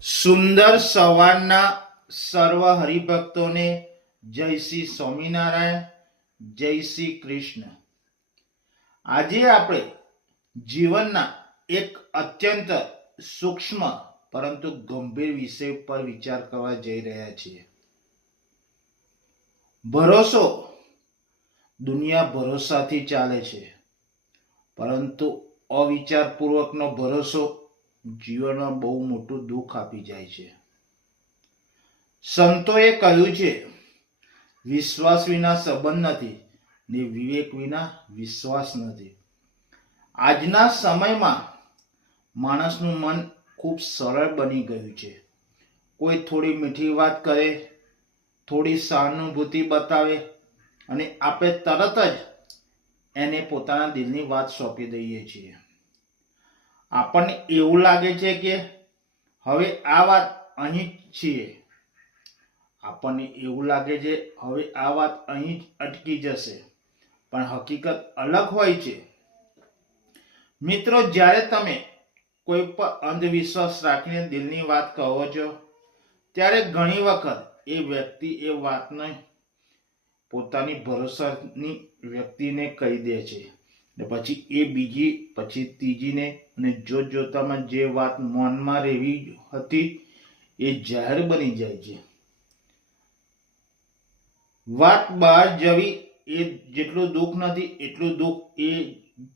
સુંદર સવારના સર્વ હરિભક્તોને જય શ્રી સ્વામિનારાયણ, જય શ્રી કૃષ્ણ. આજે આપણે જીવનના એક અત્યંત સૂક્ષ્મ પરંતુ ગંભીર વિષય પર વિચાર કરવા જઈ રહ્યા છીએ. ભરોસો. દુનિયા ભરોસાથી ચાલે છે, પરંતુ અવિચારપૂર્વકનો ભરોસો જીવનમાં બહુ મોટું દુઃખ આપી જાય છે. સંતોએ કહ્યું છે, વિશ્વાસ વિના સંબંધ નથી ને વિવેક વિના વિશ્વાસ નથી. આજના સમયમાં માણસનું મન ખૂબ સરળ બની ગયું છે. કોઈ થોડી મીઠી વાત કરે, થોડી સહાનુભૂતિ બતાવે અને આપણે તરત જ એને પોતાના દિલની વાત સોંપી દઈએ છીએ. આપણને એવું લાગે છે કે હવે આ વાત અહીં જ છીએ. આપણને એવું લાગે છે હવે આ વાત અહીં જ અટકી જશે, પણ હકીકત અલગ હોય છે. મિત્રો, જ્યારે તમે કોઈ પર અંધવિશ્વાસ રાખીને દિલની વાત કહો છો, ત્યારે ઘણી વખત એ વ્યક્તિ એ વાતને પોતાની ભરોસાની વ્યક્તિને કહી દે છે, ને પછી એ બીજી, પછી ત્રીજીને, અને જોતામાં જે વાત મનમાં રહેવી હતી એ જાહેર બની જાય છે. વાત બહાર જવી એ જેટલું દુઃખ નથી, એટલું દુઃખ એ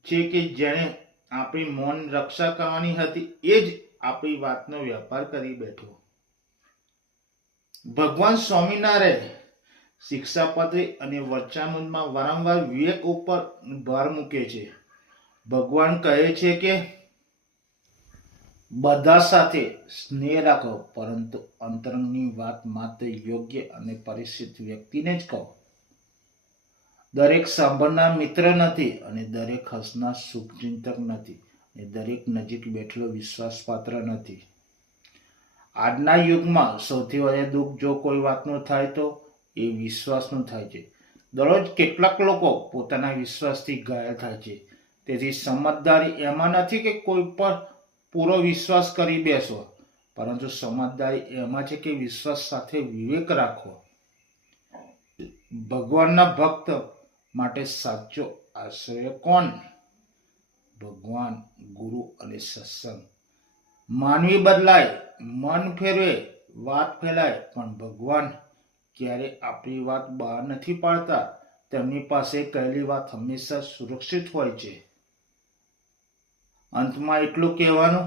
છે કે જેણે આપણી મૌન રક્ષા કરવાની હતી એ જ આપણી વાતનો વેપાર કરી બેઠો. ભગવાન સ્વામિનારાયણ શિક્ષાપત્રી અને વચનામૃતમાં વારંવાર વિવેક ઉપર ભાર મૂકે છે. ભગવાન કહે છે કે બધા સાથે સ્નેહ રાખો, પરંતુ અંતરંગની વાત માત્ર યોગ્ય અને પરિચિત વ્યક્તિને જ કહો. દરેક સાંભળનાર મિત્ર નથી, અને દરેક હસનાર શુભચિંતક નથી, અને દરેક નજીક બેઠેલો વિશ્વાસપાત્ર નથી. આજના યુગમાં સૌથી વધારે દુઃખ જો કોઈ વાતનું થાય તો એ વિશ્વાસનું થાય છે. દરરોજ કેટલાક લોકો પોતાના વિશ્વાસથી ઘાયલ થાય છે. તેથી સમજદારી એમાં નથી કે કોઈ પર પૂરો વિશ્વાસ કરી બેસો, પરંતુ સમજદારી એમાં છે કે વિશ્વાસ સાથે વિવેક રાખો. ભગવાનના ભક્ત માટે સાચો આશ્રય કોણ? ભગવાન, ગુરુ અને સત્સંગ. માનવી બદલાય, મન ફેરવે, વાત ફેલાય, પણ ભગવાન ક્યારે આપણી વાત બહાર નથી પાડતા. તેમની પાસે કહેલી વાત હંમેશા સુરક્ષિત હોય છે. અંતમાં એટલું કહેવાનું,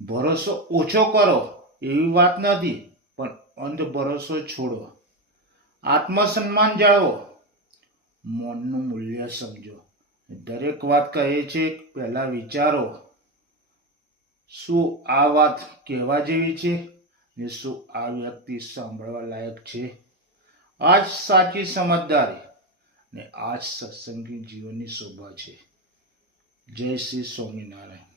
ભરોસો ઓછો કરો એવી વાત નથી, પણ અંધ ભરોસો છોડો. આત્મસન્માન જાળવો, મૌનનું મૂલ્ય સમજો. દરેક વાત કહે છે પહેલા વિચારો, શું આ વાત કહેવા જેવી છે, ને શું આ વ્યક્તિ સાંભળવા લાયક છે? આ જ સાચી સમજદારી, ને આ જ સત્સંગી જીવનની શોભા છે. જય શ્રી સ્વામિનારાયણ.